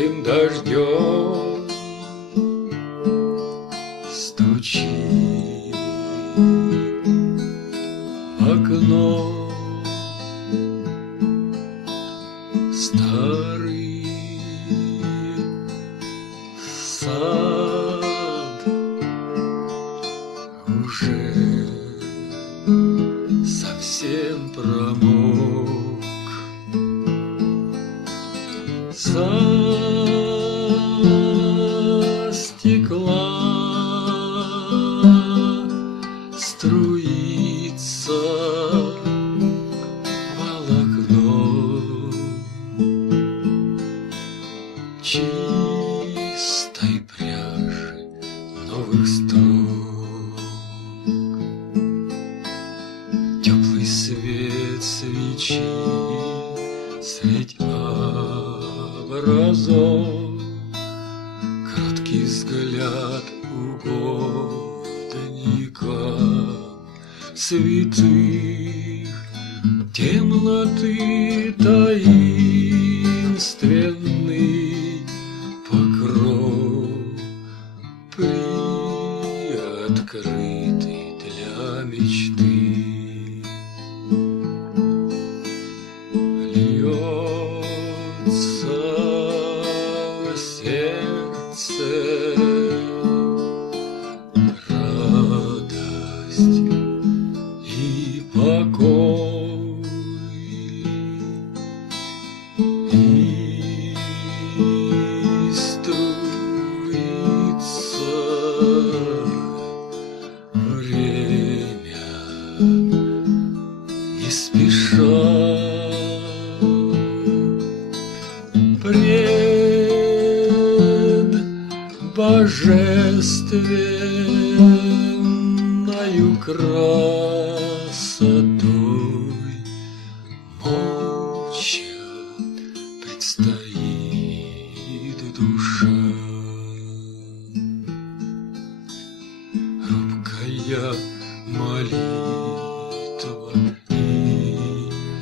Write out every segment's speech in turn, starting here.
частым дождем стучит в окно старый сад уже совсем промок. Со стекла струится волокно чистой пряжи новых строк. Теплый свет свечи средь образов, краткий взгляд угодника святых, темноты таинственный покров, приоткрытый для мечты. Льется в сердце радость и покой, и струится время не спеша. Пред божественною красотой молча предстоит душа. Робкая молитва и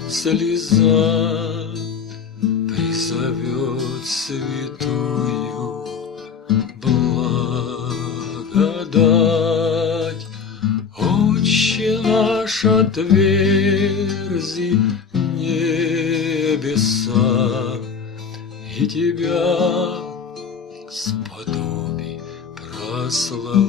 слеза призовет святую благодать. Отче наш, отверзи небеса, и Тебя сподоби прославлять.